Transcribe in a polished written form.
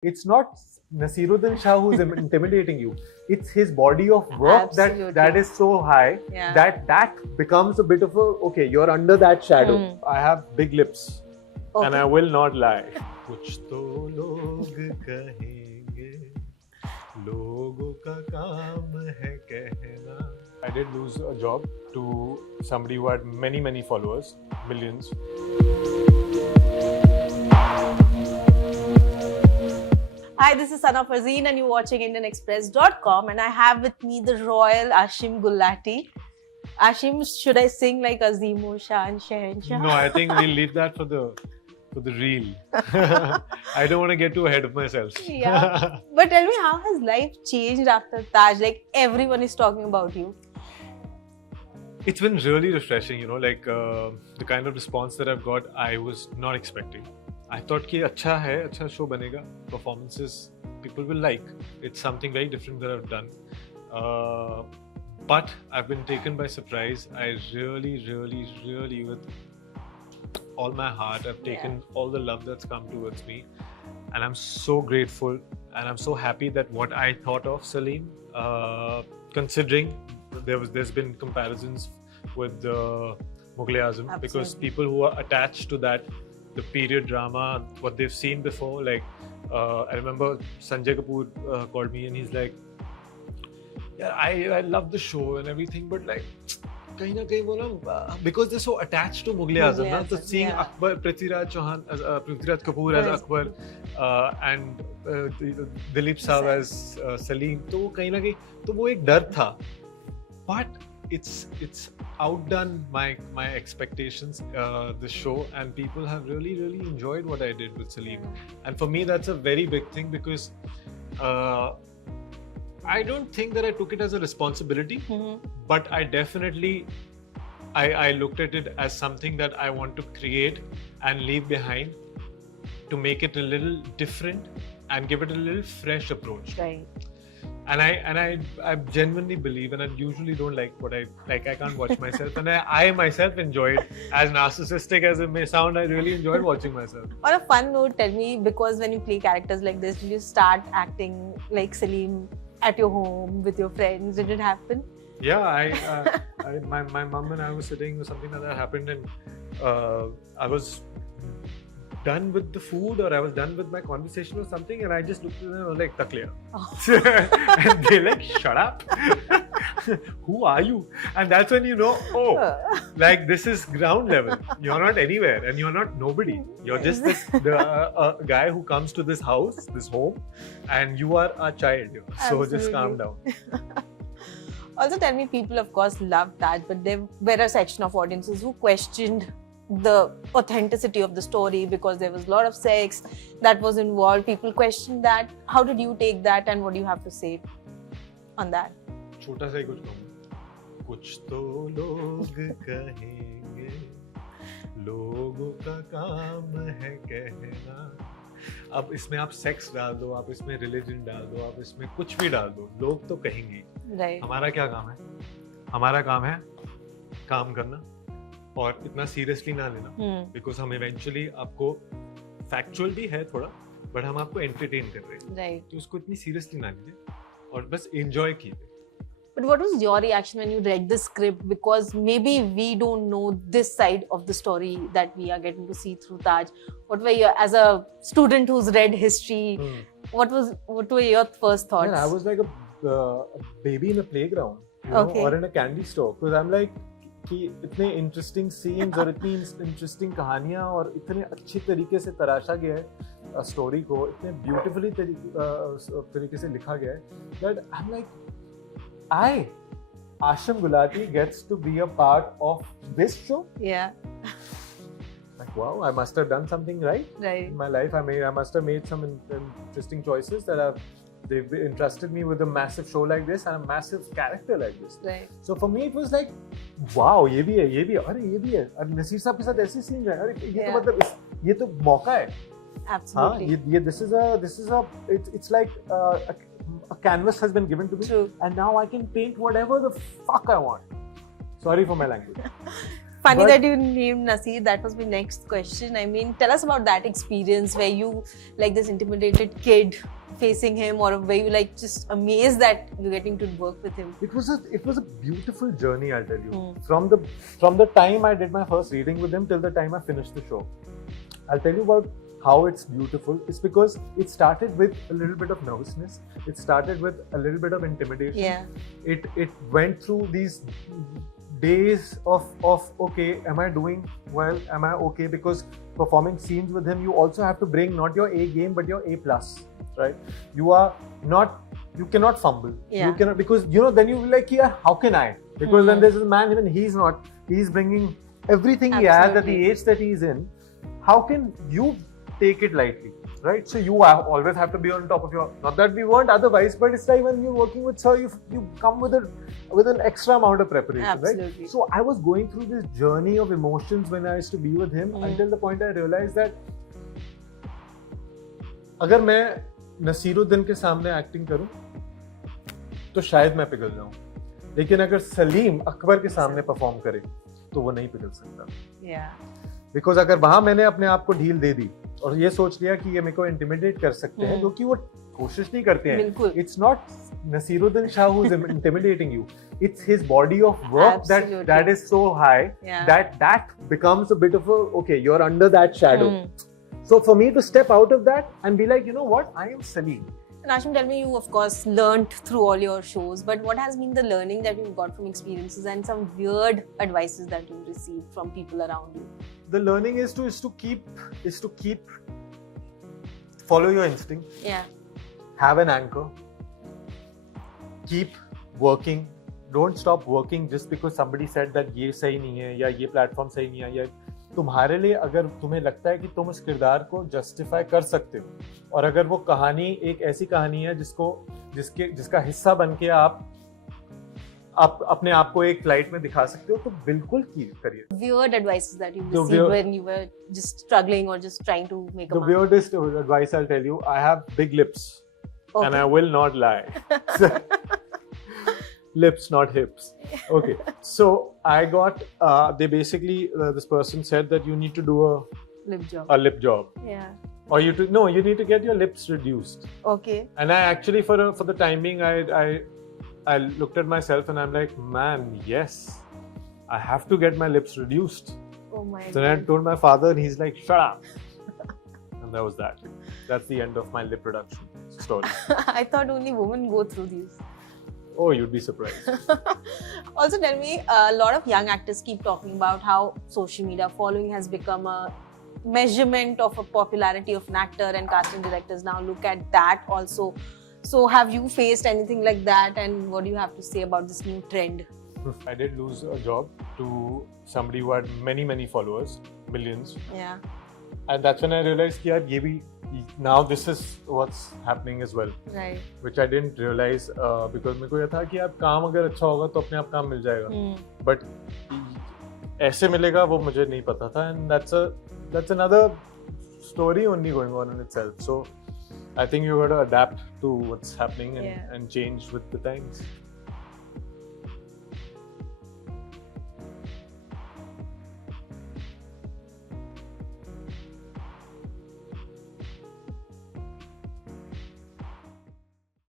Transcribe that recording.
It's not Naseeruddin Shah who's intimidating you. It's his body of work that is so high that becomes a bit of a, okay, you're under that shadow. I have big lips and I will not lie. Kuch to log kahenge, logo ka kaam hai kehna. I did lose a job to somebody who had many followers, millions. Hi, this is Sana Fazeen and you're watching IndianExpress.com, and I have with me the royal Aashim Gulati. Aashim, should I sing like Azimo Shan Shahenshah? No, I think we'll leave that for the reel. I don't want to get too ahead of myself. Yeah. But tell me, how has life changed after Taj? Like, everyone is talking about you. It's been really refreshing, like the kind of response that I've got, I was not expecting. I thought कि अच्छा है, अच्छा show बनेगा, performances people will like. It's something very different that I've done. But I've been taken by surprise. I really with all my heart, I've taken all the love that's come towards me. And I'm so grateful and I'm so happy that what I thought of Salim, considering there's been comparisons with Mughal-e-Azam, because people who are attached to that, the period drama, what they've seen before, like I remember Sanjay Kapoor called me and he's like, yeah, I love the show and everything, but like kahin na kahin because they're so attached to Mughal-e-Azam, so seeing Akbar, Prithviraj Kapoor as Akbar and Dilip Saab as Salim, तो kahin na kahin तो वो एक डर था, but it's outdone my expectations, this show, and people have really enjoyed what I did with Salim. And for me that's a very big thing, because I don't think that I took it as a responsibility, but I definitely I looked at it as something that I want to create and leave behind to make it a little different and give it a little fresh approach. Right. And I genuinely believe, and I usually don't like what I can't watch myself, and I myself enjoyed, as narcissistic as it may sound, I really enjoyed watching myself. On a fun note, tell me, because when you play characters like this, did you start acting like Salim at your home with your friends? Did it happen? Yeah, my mom and I was sitting, something like that happened, and I was done with the food, or I was done with my conversation or something, and I just looked at them and was like, "Takliya." And they're like, "Shut up! Who are you?" And that's when you know, like this is ground level. You're not anywhere, and you're not nobody. You're just the guy who comes to this house, this home, and you are a child. So just calm down. Also, tell me, people of course loved that, but there were a section of audiences who questioned the authenticity of the story because there was a lot of sex that was involved. People questioned that. How did you take that, and what do you have to say on that? छोटा सा ही कुछ कहूँगा. कुछ तो लोग कहेंगे, लोगों का काम है कहना. अब इसमें आप सेक्स डाल दो, आप इसमें रिलीजन डाल दो, आप इसमें कुछ भी डाल दो, लोग तो कहेंगे. हमारा क्या काम है? हमारा काम है काम करना और इतना सीरियसली ना लेना, बिकॉज हम इवेंचुअली आपको फैक्चुअल भी है थोड़ा, बट हम आपको एंटरटेन कर रहे हैं, तो उसको इतनी सीरियसली ना लीजिए और बस एंजॉय कीजिए. But what was your reaction when you read the script? Because maybe we don't know this side of the story that we are getting to see through Taj. What were your, as a student who's read history, what were your first thoughts? Yeah, I was like a baby in a playground, or in a candy store, because I'm like, कि इतने interesting scenes और इतनी interesting कहानियाँ और इतने अच्छी तरीके से तराशा गया है स्टोरी को, इतने ब्यूटीफुली तरीके से लिखा गया है, that I'm like, Aashim Gulati gets to be a part of this show. Yeah. Like, wow, I must have done something right in my life. I must have made some interesting choices that they've entrusted me with a massive show like this and a massive character like this. Right. So for me it was like, wow, ये भी है, अरे ये भी है, अरे नसीर साहब के साथ ऐसी सीन है, अरे ये तो मतलब ये तो मौका है. Absolutely. हाँ, ये this is a it's like a canvas has been given to me, and now I can paint whatever the fuck I want. Sorry for my language. Funny But- that you named Naseer. That was my next question. I mean, tell us about that experience where you, like this intimidated kid facing him, or were you like just amazed that you're getting to work with him? It was a beautiful journey, I'll tell you. Hmm. From the time I did my first reading with him till the time I finished the show. I'll tell you about how it's beautiful. It's because it started with a little bit of nervousness. It started with a little bit of intimidation. Yeah. It went through these days of okay, am I doing well? Am I okay? Because performing scenes with him, you also have to bring not your A game but your A plus, right? You cannot fumble. Yeah. You cannot, because then you will like, yeah, how can I? Because then there's a man, even he's bringing everything he has at the age that he's in. How can you take it lightly, right? So you always have to be on top of your, not that we weren't otherwise, but it's like when you're working with sir, you come with an extra amount of preparation. Absolutely. Right? So I was going through this journey of emotions when I used to be with him until the point I realized that अगर मैं नसीरुद्दीन के सामने acting करूं तो शायद मैं पिघल जाऊं, लेकिन अगर सलीम अकबर के सामने परफॉर्म करे तो वो नहीं पिघल सकता. बिकॉज अगर वहां मैंने अपने आप को ढील दे दी और ये सोच लिया कि ये मेरे को इंटिमिडेट कर सकते हैं, जो कि वो कोशिश नहीं करते हैं. It's not Naseeruddin Shah who's intimidating you. It's his body of work that is so high that becomes a bit of a, okay, you're under that shadow. So for me to step out of that and be like, you know what, I am Salim. And Aashim, tell me, you of course learned through all your shows, but what has been the learning that you've got from experiences and some weird advices that you've received from people around you? The learning is to keep follow your instinct. Yeah. Have an anchor. Keep working. Don't stop working just because somebody said that ये सही नहीं है या ये platform सही नहीं है या तुम्हारे लिए अगर तुम्हें लगता है कि तुम उस किरदार को justify कर सकते हो और अगर वो कहानी एक ऐसी कहानी है जिसका हिस्सा बन के आप अपने आप को एक लाइट में दिखा सकते हो तो बिल्कुल करिए. Weird advices that you received when you were just struggling or just trying to make a mark. The weirdest advice I'll tell you, I have big lips. Okay. And I will not lie. Lips, not hips. Okay. So I got, they basically, this person said that you need to do a lip job. Yeah. Or you need to get your lips reduced. Okay. And I actually, for the time being, I looked at myself and I'm like, man, yes, I have to get my lips reduced. Oh my God. So then I told my father and he's like, shut up. And that was that. That's the end of my lip reduction story. I thought only women go through these. Oh, you'd be surprised. Also, tell me, a lot of young actors keep talking about how social media following has become a measurement of a popularity of an actor, and casting directors now look at that also. So have you faced anything like that, and what do you have to say about this new trend? I did lose a job to somebody who had many followers, millions. Yeah. And that's when I realized that now this is what's happening as well. Right. Which I didn't realize because मेरे को ये था कि आप काम अगर अच्छा होगा तो अपने आप काम मिल जाएगा. But ऐसे मिलेगा वो मुझे नहीं पता था, and that's another story only going on in itself. So I think you got to adapt to what's happening and change with the times.